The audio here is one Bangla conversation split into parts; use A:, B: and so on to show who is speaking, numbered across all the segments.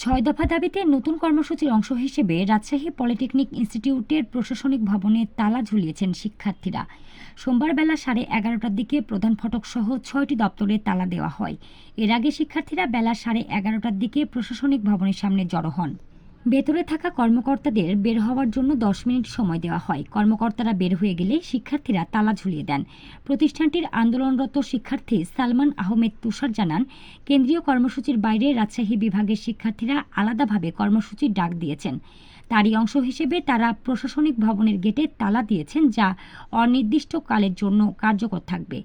A: ছয় দফা দাবিতে নতুন কর্মসূচির অংশ হিসেবে রাজশাহী পলিটেকনিক ইনস্টিটিউটের প্রশাসনিক ভবনে তালা ঝুলিয়েছেন শিক্ষার্থীরা। সোমবার বেলা সাড়ে এগারোটার দিকে প্রধান ফটক সহ ছয়টি দপ্তরে তালা দেওয়া হয়। এর আগে শিক্ষার্থীরা বেলা সাড়ে এগারোটার দিকে প্রশাসনিক ভবনের সামনে জড়ো হন। ভেতরে থাকা কর্মকর্তাদের বের হওয়ার জন্য দশ মিনিট সময় দেওয়া হয়। কর্মকর্তারা বের হয়ে গেলে শিক্ষার্থীরা তালা ঝুলিয়ে দেন। প্রতিষ্ঠানটির আন্দোলনরত শিক্ষার্থী সালমান আহমেদ তুষার জানান, কেন্দ্রীয় কর্মসূচির বাইরে রাজশাহী বিভাগের শিক্ষার্থীরা আলাদাভাবে কর্মসূচির ডাক দিয়েছেন। তারই অংশ হিসেবে তারা প্রশাসনিক ভবনের গেটে তালা দিয়েছেন, যা অনির্দিষ্টকালের জন্য কার্যকর থাকবে।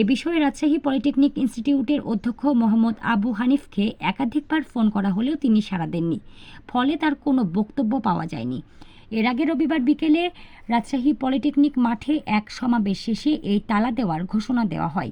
A: এ বিষয়ে রাজশাহী পলিটেকনিক ইনস্টিটিউটের অধ্যক্ষ মোহাম্মদ আবু হানিফকে একাধিকবার ফোন করা হলেও তিনি সাড়া দেননি। ফলে তার কোনো বক্তব্য পাওয়া যায়নি। এর আগে রবিবার বিকেলে রাজশাহী পলিটেকনিক মাঠে এক সমাবেশ শেষে এই তালা দেওয়ার ঘোষণা দেওয়া হয়।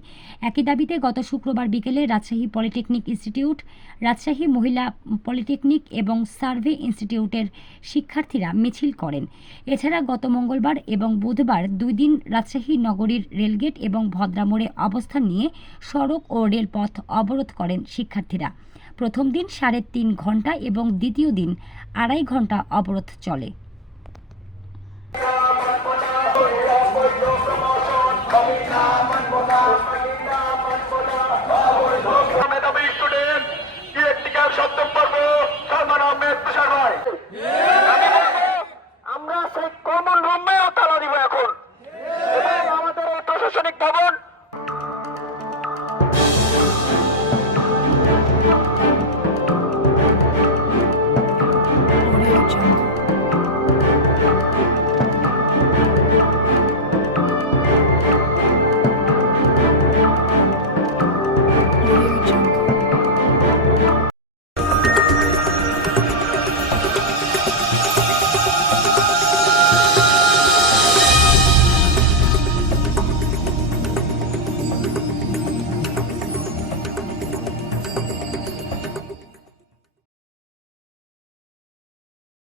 A: একই দাবিতে গত শুক্রবার বিকেলে রাজশাহী পলিটেকনিক ইনস্টিটিউট, রাজশাহী মহিলা পলিটেকনিক এবং সার্ভে ইনস্টিটিউটের শিক্ষার্থীরা মিছিল করেন। এছাড়া গত মঙ্গলবার এবং বুধবার দুই দিন রাজশাহী নগরীর রেলগেট এবং ভদ্রামোড়ে অবস্থান নিয়ে সড়ক ও রেলপথ অবরোধ করেন শিক্ষার্থীরা। প্রথম দিন সাড়ে তিন ঘণ্টা এবং দ্বিতীয় দিন আড়াই ঘণ্টা অবরোধ চলে।